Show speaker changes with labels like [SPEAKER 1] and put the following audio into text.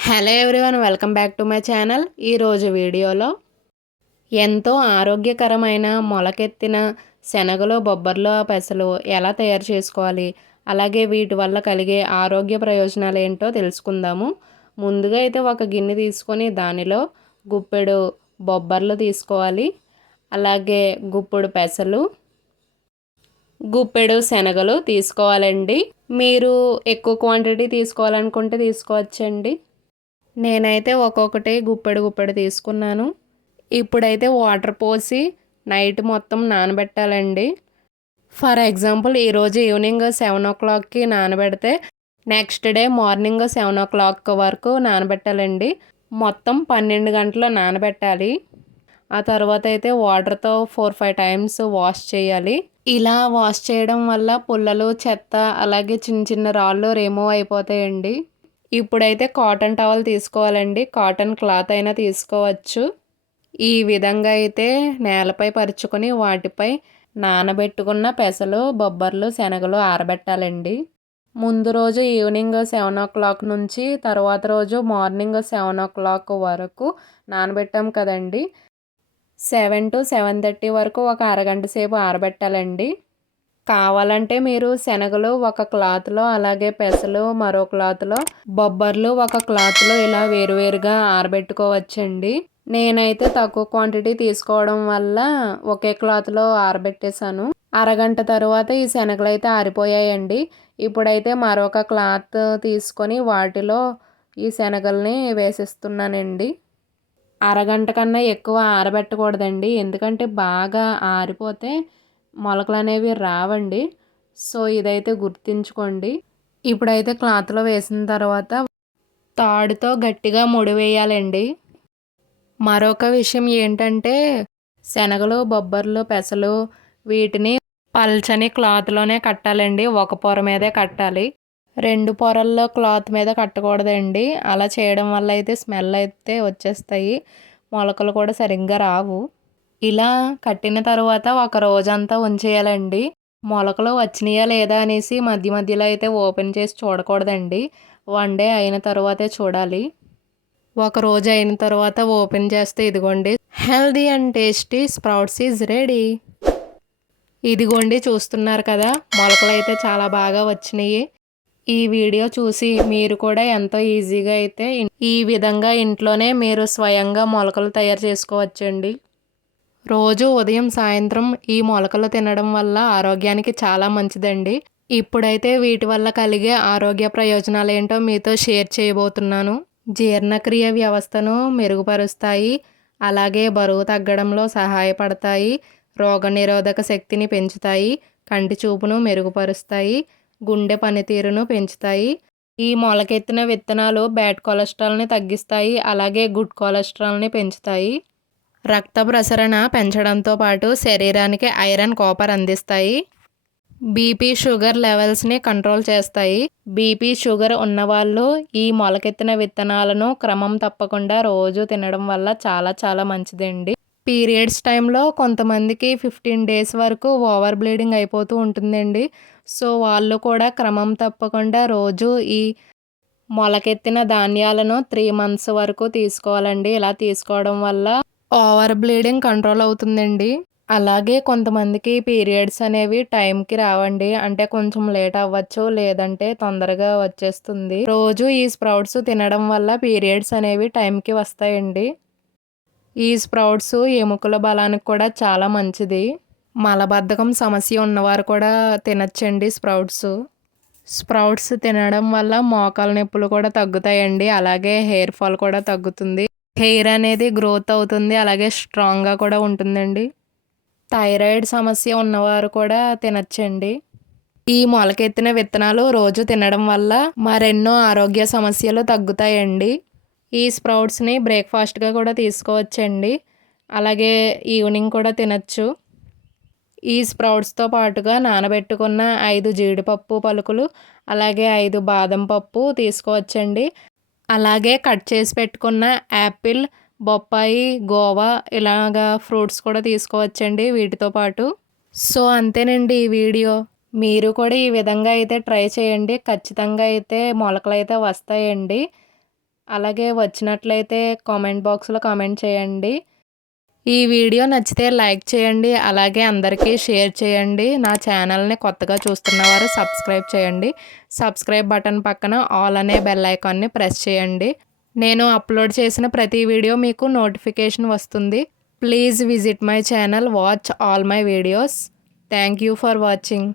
[SPEAKER 1] Hello everyone welcome back to my channel. ఈరోజు వీడియోలో ఎంతో ఆరోగ్యకరమైన మొలకెత్తిన శనగలు బొబ్బర్లు పెసలు ఎలా తయారు చేసుకోవాలి అలాగే వీటి వల్ల కలిగే ఆరోగ్య ప్రయోజనాలు ఏంటో తెలుసుకుందాము. ముందుగా అయితే ఒక గిన్నె తీసుకొని దానిలో గుప్పెడు బొబ్బర్లు తీసుకోవాలి. అలాగే గుప్పెడు పెసలు గుప్పెడు శనగలు తీసుకోవాలండి. మీరు ఎక్కువ క్వాంటిటీ తీసుకోవాలనుకుంటే తీసుకోవచ్చండి. నేనైతే ఒక్కొక్కటి గుప్పెడు గుప్పెడు తీసుకున్నాను. ఇప్పుడైతే వాటర్ పోసి నైట్ మొత్తం నానబెట్టాలండి. ఫర్ ఎగ్జాంపుల్ ఈరోజు ఈవినింగ్ సెవెన్ ఓ క్లాక్కి నానబెడితే next day morning seven o'clock వరకు నానబెట్టాలండి. మొత్తం పన్నెండు గంటలు నానబెట్టాలి. ఆ తర్వాత అయితే వాటర్తో ఫోర్ ఫైవ్ టైమ్స్ వాష్ చేయాలి. ఇలా వాష్ చేయడం వల్ల పుల్లలు చెత్త అలాగే చిన్న చిన్న రాళ్ళు రిమూవ్ అయిపోతాయండి. ఇప్పుడైతే కాటన్ టవల్ తీసుకోవాలండి. కాటన్ క్లాత్ అయినా తీసుకోవచ్చు. ఈ విధంగా అయితే నేలపై పరుచుకొని వాటిపై నానబెట్టుకున్న పెసలు బొబ్బర్లు శనగలు ఆరబెట్టాలండి. ముందు రోజు ఈవినింగ్ సెవెన్ ఓ క్లాక్ నుంచి తర్వాత రోజు మార్నింగ్ సెవెన్ ఓ క్లాక్ వరకు నానబెట్టాం కదండి. సెవెన్ టు సెవెన్ థర్టీ వరకు ఒక అరగంట సేపు ఆరబెట్టాలండి. కావాలంటే మీరు శనగలు ఒక క్లాత్లో అలాగే పెసలు మరో క్లాత్లో బొబ్బర్లు ఒక క్లాత్లో ఇలా వేరువేరుగా ఆరబెట్టుకోవచ్చండి. నేనైతే తక్కువ క్వాంటిటీ తీసుకోవడం వల్ల ఒకే క్లాత్లో ఆరబెట్టేశాను. అరగంట తర్వాత ఈ శనగలు అయితే ఆరిపోయాయండి. ఇప్పుడైతే మరొక క్లాత్ తీసుకొని వాటిలో ఈ శనగల్ని వేసిస్తున్నానండి. అరగంట కన్నా ఎక్కువ ఆరబెట్టకూడదండి. ఎందుకంటే బాగా ఆరిపోతే మొలకలు అనేవి రావండి. సో ఇదైతే గుర్తుంచుకోండి. ఇప్పుడైతే క్లాత్లో వేసిన తర్వాత తాడుతో గట్టిగా ముడివేయాలండి మరొక విషయం ఏంటంటే శనగలు బొబ్బర్లు పెసలు వీటిని పల్చని క్లాత్లోనే కట్టాలండి. ఒక పొర మీదే కట్టాలి. రెండు పొరల్లో క్లాత్ మీద కట్టకూడదండి. అలా చేయడం వల్ల అయితే స్మెల్ అయితే వచ్చేస్తాయి. మొలకలు కూడా సరిగ్గా రావు. ఇలా కట్టిన తర్వాత ఒక రోజంతా ఉంచేయాలండి. మొలకలు వచ్చినాయా లేదా అనేసి మధ్య మధ్యలో అయితే ఓపెన్ చేసి చూడకూడదండి. వన్ డే అయిన తర్వాతే చూడాలి. ఒక రోజు అయిన తర్వాత ఓపెన్ చేస్తే ఇదిగోండి. Healthy and tasty sprouts is ready. ఇదిగోండి చూస్తున్నారు కదా మొలకలు అయితే చాలా బాగా వచ్చినాయి. ఈ వీడియో చూసి మీరు కూడా ఎంతో ఈజీగా అయితే ఈ విధంగా ఇంట్లోనే మీరు స్వయంగా మొలకలు తయారు చేసుకోవచ్చండి. రోజు ఉదయం సాయంత్రం ఈ మొలకలు తినడం వల్ల ఆరోగ్యానికి చాలా మంచిదండి. ఇప్పుడైతే వీటి వల్ల కలిగే ఆరోగ్య ప్రయోజనాలు ఏంటో మీతో షేర్ చేయబోతున్నాను. జీర్ణక్రియ వ్యవస్థను మెరుగుపరుస్తాయి. అలాగే బరువు తగ్గడంలో సహాయపడతాయి. రోగనిరోధక శక్తిని పెంచుతాయి. కంటి చూపును మెరుగుపరుస్తాయి. గుండె పనితీరును పెంచుతాయి. ఈ మొలకెత్తిన విత్తనాలు బ్యాడ్ కొలెస్ట్రాల్ని తగ్గిస్తాయి. అలాగే గుడ్ కొలెస్ట్రాల్ని పెంచుతాయి. రక్త ప్రసరణ పెంచడంతో పాటు శరీరానికి ఐరన్ కాపర్ అందిస్తాయి. బీపీ షుగర్ లెవెల్స్ని కంట్రోల్ చేస్తాయి. బీపీ షుగర్ ఉన్నవాళ్ళు ఈ మొలకెత్తిన విత్తనాలను క్రమం తప్పకుండా రోజు తినడం వల్ల చాలా చాలా మంచిదండి. పీరియడ్స్ టైంలో కొంతమందికి ఫిఫ్టీన్ డేస్ వరకు ఓవర్ బ్లీడింగ్ అయిపోతూ ఉంటుందండి. సో వాళ్ళు కూడా క్రమం తప్పకుండా రోజు ఈ మొలకెత్తిన ధాన్యాలను త్రీ మంత్స్ వరకు తీసుకోవాలండి. ఇలా తీసుకోవడం వల్ల ఓవర్ బ్లీడింగ్ కంట్రోల్ అవుతుందండి. అలాగే కొంతమందికి పీరియడ్స్ అనేవి టైంకి రావండి. అంటే కొంచెం లేట్ అవ్వచ్చు లేదంటే తొందరగా వచ్చేస్తుంది. రోజు ఈ స్ప్రౌట్స్ తినడం వల్ల పీరియడ్స్ అనేవి టైంకి వస్తాయండి. ఈ స్ప్రౌట్స్ ఎముకల బలానికి కూడా చాలా మంచిది. మలబద్ధకం సమస్య ఉన్నవారు కూడా తినచ్చండి స్ప్రౌట్స్. స్ప్రౌట్స్ తినడం వల్ల మోకాల నొప్పులు కూడా తగ్గుతాయండి. అలాగే హెయిర్ ఫాల్ కూడా తగ్గుతుంది. హెయిర్ అనేది గ్రోత్ అవుతుంది అలాగే స్ట్రాంగ్గా కూడా ఉంటుందండి. థైరాయిడ్ సమస్య ఉన్నవారు కూడా తినచ్చండి. ఈ మొలకెత్తిన విత్తనాలు రోజు తినడం వల్ల మరెన్నో ఆరోగ్య సమస్యలు తగ్గుతాయండి. ఈ స్ప్రౌట్స్ని బ్రేక్ఫాస్ట్గా కూడా తీసుకోవచ్చండి. అలాగే ఈవినింగ్ కూడా తినచ్చు. ఈ స్ప్రౌట్స్తో పాటుగా నానబెట్టుకున్న ఐదు జీడిపప్పు పలుకులు అలాగే ఐదు బాదం పప్పు తీసుకోవచ్చండి. అలాగే కట్ చేసి పెట్టుకున్న యాపిల్ బొప్పాయి గోవా ఇలాగా ఫ్రూట్స్ కూడా తీసుకోవచ్చండి వీటితో పాటు. సో అంతేనండి ఈ వీడియో. మీరు కూడా ఈ విధంగా అయితే ట్రై చేయండి. ఖచ్చితంగా అయితే మొలకలు అయితే వస్తాయండి. అలాగే వచ్చినట్లయితే కామెంట్ బాక్స్లో కామెంట్ చేయండి. ఈ వీడియో నచ్చితే లైక్ చేయండి అలాగే అందరికీ షేర్ చేయండి. నా ఛానల్ని కొత్తగా చూస్తున్నవారు సబ్స్క్రైబ్ చేయండి. సబ్స్క్రైబ్ బటన్ పక్కన ఆల్ అనే బెల్ ఐకాన్ని ప్రెస్ చేయండి. నేను అప్లోడ్ చేసిన ప్రతి వీడియో మీకు నోటిఫికేషన్ వస్తుంది. Please visit my channel watch all my videos. Thank you for watching.